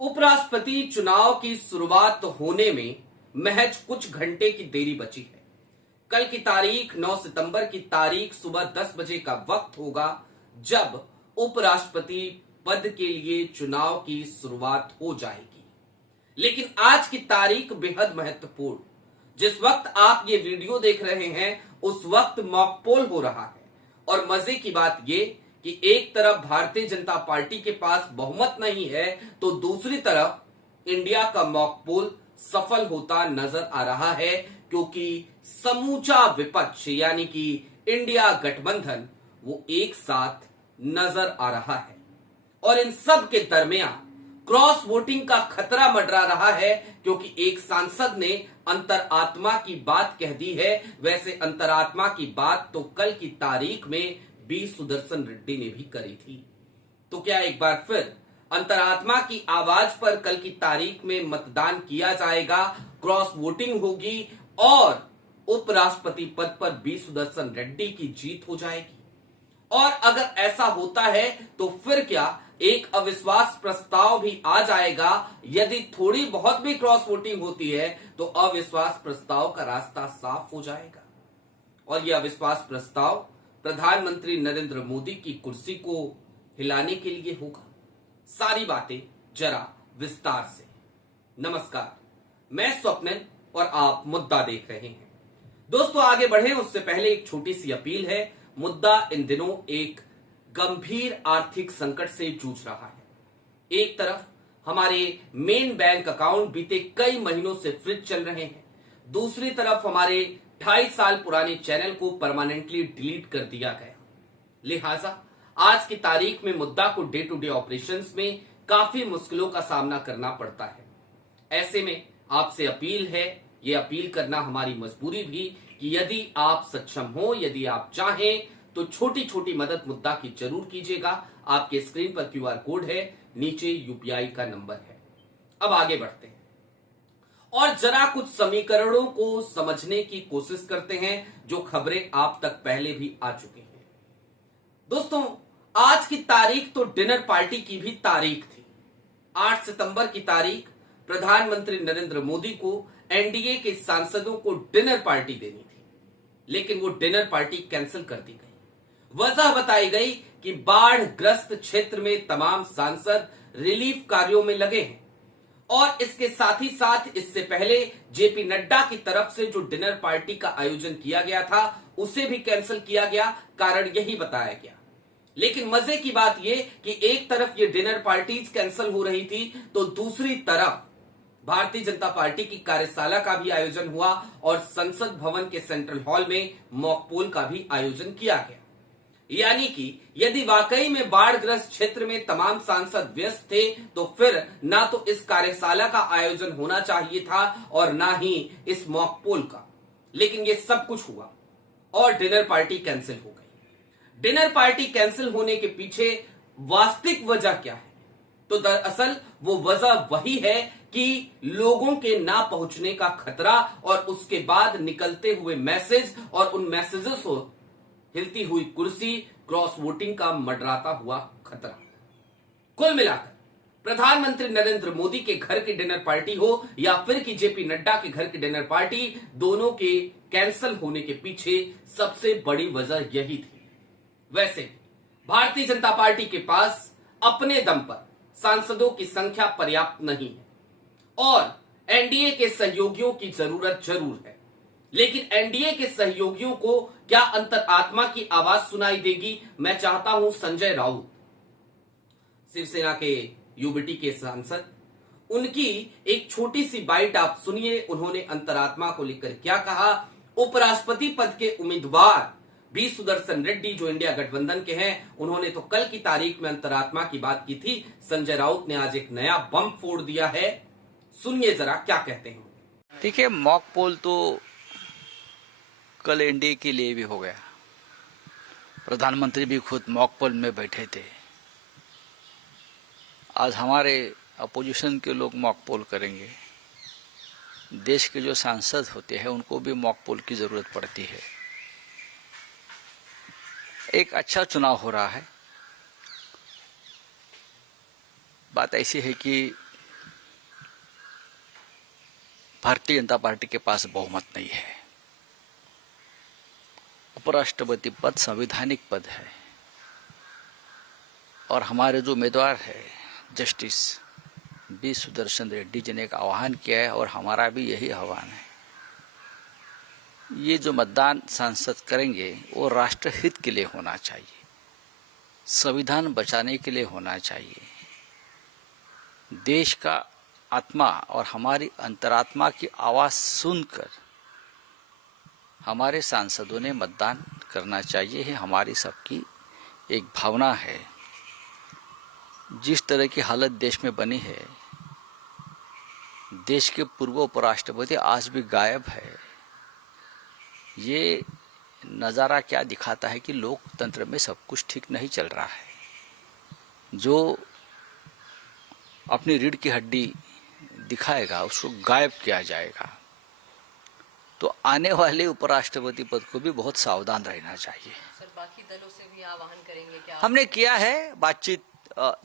उपराष्ट्रपति चुनाव की शुरुआत होने में महज कुछ घंटे की देरी बची है। कल की तारीख 9 सितंबर की तारीख सुबह 10 बजे का वक्त होगा जब उपराष्ट्रपति पद के लिए चुनाव की शुरुआत हो जाएगी। लेकिन आज की तारीख बेहद महत्वपूर्ण, जिस वक्त आप ये वीडियो देख रहे हैं उस वक्त मॉक पोल हो रहा है। और मजे की बात ये कि एक तरफ भारतीय जनता पार्टी के पास बहुमत नहीं है तो दूसरी तरफ इंडिया का मॉक पोल सफल होता नजर आ रहा है, क्योंकि समूचा विपक्ष यानी कि इंडिया गठबंधन वो एक साथ नजर आ रहा है। और इन सब के दरमियान क्रॉस वोटिंग का खतरा मंडरा रहा है, क्योंकि एक सांसद ने अंतरात्मा की बात कह दी है। वैसे अंतरात्मा की बात तो कल की तारीख में बी सुदर्शन रेड्डी ने भी करी थी। तो क्या एक बार फिर अंतरात्मा की आवाज पर कल की तारीख में मतदान किया जाएगा, क्रॉस वोटिंग होगी और उपराष्ट्रपति पद पर बी सुदर्शन रेड्डी की जीत हो जाएगी? और अगर ऐसा होता है तो फिर क्या एक अविश्वास प्रस्ताव भी आ जाएगा? यदि थोड़ी बहुत भी क्रॉस वोटिंग होती है तो अविश्वास प्रस्ताव का रास्ता साफ हो जाएगा। और यह अविश्वास प्रस्ताव प्रधानमंत्री नरेंद्र मोदी की कुर्सी को हिलाने के लिए होगा। सारी बातें जरा विस्तार से। नमस्कार, मैं स्वप्निल और आप मुद्दा देख रहे हैं। दोस्तों, आगे बढ़े उससे पहले एक छोटी सी अपील है। मुद्दा इन दिनों एक गंभीर आर्थिक संकट से जूझ रहा है। एक तरफ हमारे मेन बैंक अकाउंट बीते कई महीनों से फ्रीज चल रहे हैं, दूसरी तरफ हमारे 2.5 साल पुराने चैनल को परमानेंटली डिलीट कर दिया गया। लिहाजा आज की तारीख में मुद्दा को डे टू डे ऑपरेशंस में काफी मुश्किलों का सामना करना पड़ता है। ऐसे में आपसे अपील है, ये अपील करना हमारी मजबूरी भी, कि यदि आप सक्षम हो, यदि आप चाहें तो छोटी छोटी मदद मुद्दा की जरूर कीजिएगा। आपके स्क्रीन पर क्यूआर कोड है, नीचे यूपीआई का नंबर है। अब आगे बढ़ते हैं और जरा कुछ समीकरणों को समझने की कोशिश करते हैं जो खबरें आप तक पहले भी आ चुकी हैं। दोस्तों, आज की तारीख तो डिनर पार्टी की भी तारीख थी। 8 सितंबर की तारीख प्रधानमंत्री नरेंद्र मोदी को एनडीए के सांसदों को डिनर पार्टी देनी थी, लेकिन वो डिनर पार्टी कैंसिल कर दी गई। वजह बताई गई कि बाढ़ ग्रस्त क्षेत्र में तमाम सांसद रिलीफ कार्यों में लगे हैं और इसके साथ ही साथ इससे पहले जेपी नड्डा की तरफ से जो डिनर पार्टी का आयोजन किया गया था उसे भी कैंसिल किया गया। कारण यही बताया गया। लेकिन मजे की बात यह कि एक तरफ ये डिनर पार्टीज कैंसिल हो रही थी तो दूसरी तरफ भारतीय जनता पार्टी की कार्यशाला का भी आयोजन हुआ और संसद भवन के सेंट्रल हॉल में मॉक पोल का भी आयोजन किया गया। यानी कि यदि वाकई में बाढ़ग्रस्त क्षेत्र में तमाम सांसद व्यस्त थे तो फिर ना तो इस कार्यशाला का आयोजन होना चाहिए था और ना ही इस मॉक पोल का। लेकिन ये सब कुछ हुआ और डिनर पार्टी कैंसिल हो गई। डिनर पार्टी कैंसिल होने के पीछे वास्तविक वजह क्या है? तो दरअसल वो वजह वही है कि लोगों के ना पहुंचने का खतरा और उसके बाद निकलते हुए मैसेज और उन मैसेजेस को हिलती हुई कुर्सी, क्रॉस वोटिंग का मंडराता हुआ खतरा। कुल मिलाकर प्रधानमंत्री नरेंद्र मोदी के घर की डिनर पार्टी हो या फिर कि जेपी नड्डा के घर की डिनर पार्टी, दोनों के कैंसिल होने के पीछे सबसे बड़ी वजह यही थी। वैसे भारतीय जनता पार्टी के पास अपने दम पर सांसदों की संख्या पर्याप्त नहीं है और एनडीए के सहयोगियों की जरूरत जरूर है। लेकिन एनडीए के सहयोगियों को क्या अंतरात्मा की आवाज सुनाई देगी? मैं चाहता हूं संजय राउत, शिवसेना के यूबीटी के सांसद, उनकी एक छोटी सी बाइट आप सुनिए। उन्होंने अंतरात्मा को लेकर क्या कहा। उपराष्ट्रपति पद के उम्मीदवार बी सुदर्शन रेड्डी जो इंडिया गठबंधन के हैं, उन्होंने तो कल की तारीख में अंतरात्मा की बात की थी। संजय राउत ने आज एक नया बम फोड़ दिया है। सुनिए जरा क्या कहते हैं। देखिए, मॉक पोल तो कल एनडीए के लिए भी हो गया। प्रधानमंत्री भी खुद मॉक पोल में बैठे थे। आज हमारे अपोजिशन के लोग मॉक पोल करेंगे। देश के जो सांसद होते हैं उनको भी मॉक पोल की जरूरत पड़ती है। एक अच्छा चुनाव हो रहा है। बात ऐसी है कि भारतीय जनता पार्टी के पास बहुमत नहीं है। उपराष्ट्रपति पद संवैधानिक पद है और हमारे जो उम्मीदवार है जस्टिस बी सुदर्शन रेड्डी जी ने एक आह्वान किया है और हमारा भी यही आह्वान है। ये जो मतदान सांसद करेंगे वो राष्ट्रहित के लिए होना चाहिए, संविधान बचाने के लिए होना चाहिए। देश का आत्मा और हमारी अंतरात्मा की आवाज सुनकर हमारे सांसदों ने मतदान करना चाहिए है हमारी सबकी एक भावना है। जिस तरह की हालत देश में बनी है, देश के पूर्व उपराष्ट्रपति आज भी गायब है। ये नज़ारा क्या दिखाता है कि लोकतंत्र में सब कुछ ठीक नहीं चल रहा है। जो अपनी रीढ़ की हड्डी दिखाएगा उसको गायब किया जाएगा। तो आने वाले उपराष्ट्रपति पद को भी बहुत सावधान रहना चाहिए। सर, बाकी दलों से भी आह्वान करेंगे क्या? हमने किया है, बातचीत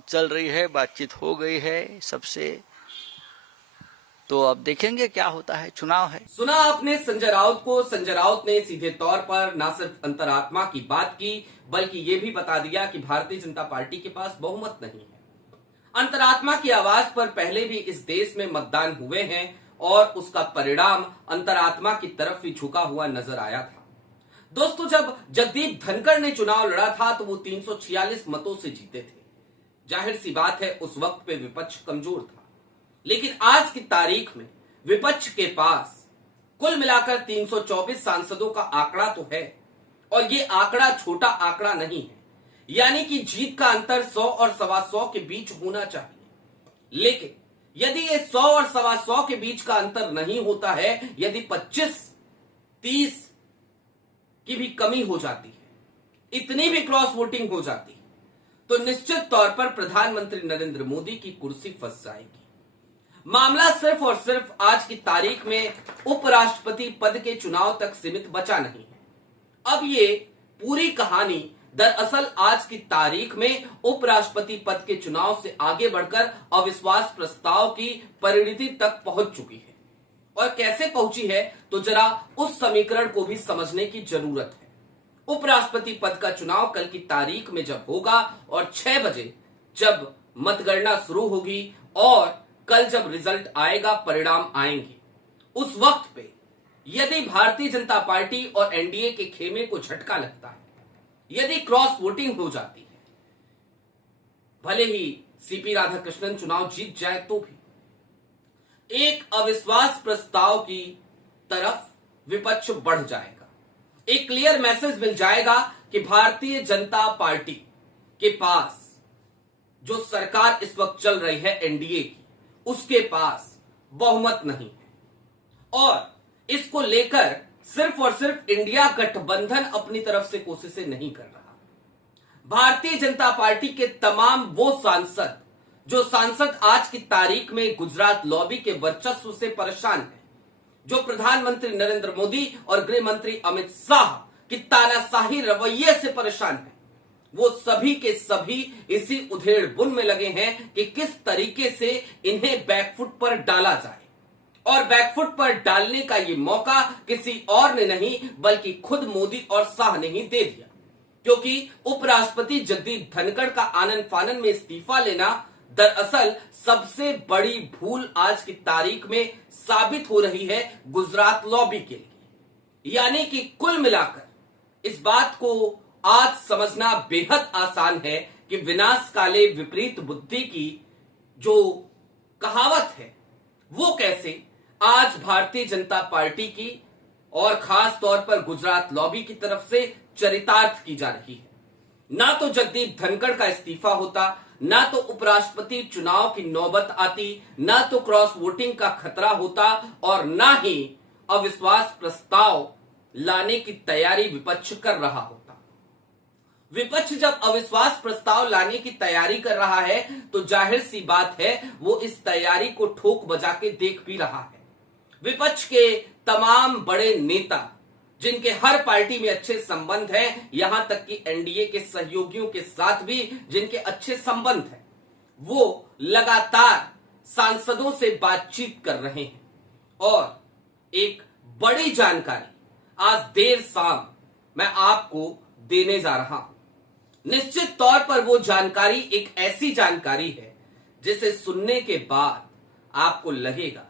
चल रही है, बातचीत हो गई है सबसे। तो अब देखेंगे क्या होता है, चुनाव है। सुना आपने संजय राउत को। संजय राउत ने सीधे तौर पर न सिर्फ अंतरात्मा की बात की बल्कि ये भी बता दिया कि भारतीय जनता पार्टी के पास बहुमत नहीं है। अंतरात्मा की आवाज पर पहले भी इस देश में मतदान हुए हैं और उसका परिणाम अंतरात्मा की तरफ ही झुका हुआ नजर आया था। दोस्तों, जब जगदीप धनखड़ ने चुनाव लड़ा था तो वो 346 मतों से जीते थे। जाहिर सी बात है उस वक्त पे विपक्ष कमजोर था, लेकिन आज की तारीख में विपक्ष के पास कुल मिलाकर 324 सांसदों का आंकड़ा तो है और ये आंकड़ा छोटा आंकड़ा नहीं है। यानी कि जीत का अंतर 100 और 125 के बीच होना चाहिए। लेकिन यदि ये 100 और 125 के बीच का अंतर नहीं होता है, यदि 25-30 की भी कमी हो जाती है, इतनी भी क्रॉस वोटिंग हो जाती है, तो निश्चित तौर पर प्रधानमंत्री नरेंद्र मोदी की कुर्सी फंस जाएगी। मामला सिर्फ और सिर्फ आज की तारीख में उपराष्ट्रपति पद के चुनाव तक सीमित बचा नहीं है। अब ये पूरी कहानी दरअसल आज की तारीख में उपराष्ट्रपति पद के चुनाव से आगे बढ़कर अविश्वास प्रस्ताव की परिणति तक पहुंच चुकी है। और कैसे पहुंची है तो जरा उस समीकरण को भी समझने की जरूरत है। उपराष्ट्रपति पद का चुनाव कल की तारीख में जब होगा और 6 बजे जब मतगणना शुरू होगी और कल जब रिजल्ट आएगा, परिणाम आएंगे, उस वक्त पे यदि भारतीय जनता पार्टी और एनडीए के खेमे को झटका लगता है, यदि क्रॉस वोटिंग हो जाती है, भले ही सीपी राधाकृष्णन चुनाव जीत जाए तो भी एक अविश्वास प्रस्ताव की तरफ विपक्ष बढ़ जाएगा। एक क्लियर मैसेज मिल जाएगा कि भारतीय जनता पार्टी के पास जो सरकार इस वक्त चल रही है एनडीए की, उसके पास बहुमत नहीं है और इसको लेकर सिर्फ और सिर्फ इंडिया गठबंधन अपनी तरफ से कोशिशें नहीं कर रहा। भारतीय जनता पार्टी के तमाम वो सांसद जो सांसद आज की तारीख में गुजरात लॉबी के वर्चस्व से परेशान हैं, जो प्रधानमंत्री नरेंद्र मोदी और गृह मंत्री अमित शाह की तानाशाही रवैये से परेशान हैं, वो सभी के सभी इसी उधेड़ बुन में लगे हैं कि किस तरीके से इन्हें बैकफुट पर डाला जाए। और बैकफुट पर डालने का ये मौका किसी और ने नहीं बल्कि खुद मोदी और शाह ने ही दे दिया, क्योंकि उपराष्ट्रपति जगदीप धनखड़ का आनन फानन में इस्तीफा लेना दरअसल सबसे बड़ी भूल आज की तारीख में साबित हो रही है गुजरात लॉबी के लिए। यानी कि कुल मिलाकर इस बात को आज समझना बेहद आसान है कि विनाश काले विपरीत बुद्धि की जो कहावत है वो कैसे आज भारतीय जनता पार्टी की और खास तौर पर गुजरात लॉबी की तरफ से चरितार्थ की जा रही है। ना तो जगदीप धनखड़ का इस्तीफा होता, ना तो उपराष्ट्रपति चुनाव की नौबत आती, ना तो क्रॉस वोटिंग का खतरा होता और ना ही अविश्वास प्रस्ताव लाने की तैयारी विपक्ष कर रहा होता। विपक्ष जब अविश्वास प्रस्ताव लाने की तैयारी कर रहा है तो जाहिर सी बात है वो इस तैयारी को ठोक बजा के देख भी रहा है। विपक्ष के तमाम बड़े नेता जिनके हर पार्टी में अच्छे संबंध हैं, यहां तक कि एनडीए के सहयोगियों के साथ भी जिनके अच्छे संबंध हैं, वो लगातार सांसदों से बातचीत कर रहे हैं और एक बड़ी जानकारी आज देर शाम मैं आपको देने जा रहा हूं। निश्चित तौर पर वो जानकारी एक ऐसी जानकारी है जिसे सुनने के बाद आपको लगेगा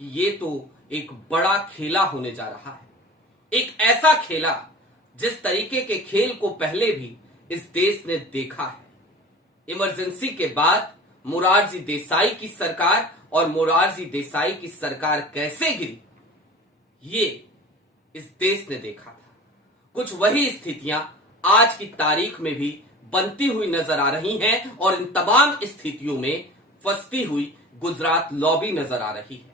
कि ये तो एक बड़ा खेला होने जा रहा है, एक ऐसा खेला जिस तरीके के खेल को पहले भी इस देश ने देखा है। इमरजेंसी के बाद मोरारजी देसाई की सरकार और मोरारजी देसाई की सरकार कैसे गिरी, ये इस देश ने देखा था। कुछ वही स्थितियां आज की तारीख में भी बनती हुई नजर आ रही हैं और इन तमाम स्थितियों में फंसती हुई गुजरात लॉबी नजर आ रही है।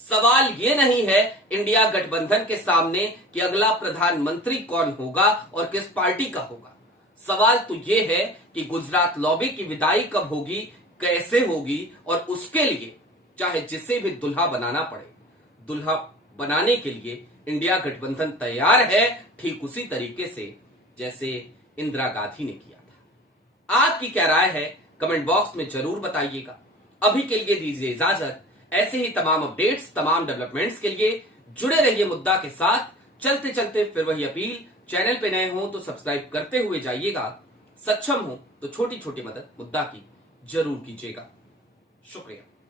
सवाल ये नहीं है इंडिया गठबंधन के सामने कि अगला प्रधानमंत्री कौन होगा और किस पार्टी का होगा। सवाल तो ये है कि गुजरात लॉबी की विदाई कब होगी, कैसे होगी, और उसके लिए चाहे जिसे भी दुल्हा बनाना पड़े, दुल्हा बनाने के लिए इंडिया गठबंधन तैयार है, ठीक उसी तरीके से जैसे इंदिरा गांधी ने किया था। आपकी क्या राय है कमेंट बॉक्स में जरूर बताइएगा। अभी के लिए दीजिए इजाजत। ऐसे ही तमाम अपडेट्स, तमाम डेवलपमेंट्स के लिए जुड़े रहिए मुद्दा के साथ। चलते चलते फिर वही अपील, चैनल पे नए हो तो सब्सक्राइब करते हुए जाइएगा, सक्षम हो तो छोटी छोटी मदद मुद्दा की जरूर कीजिएगा। शुक्रिया।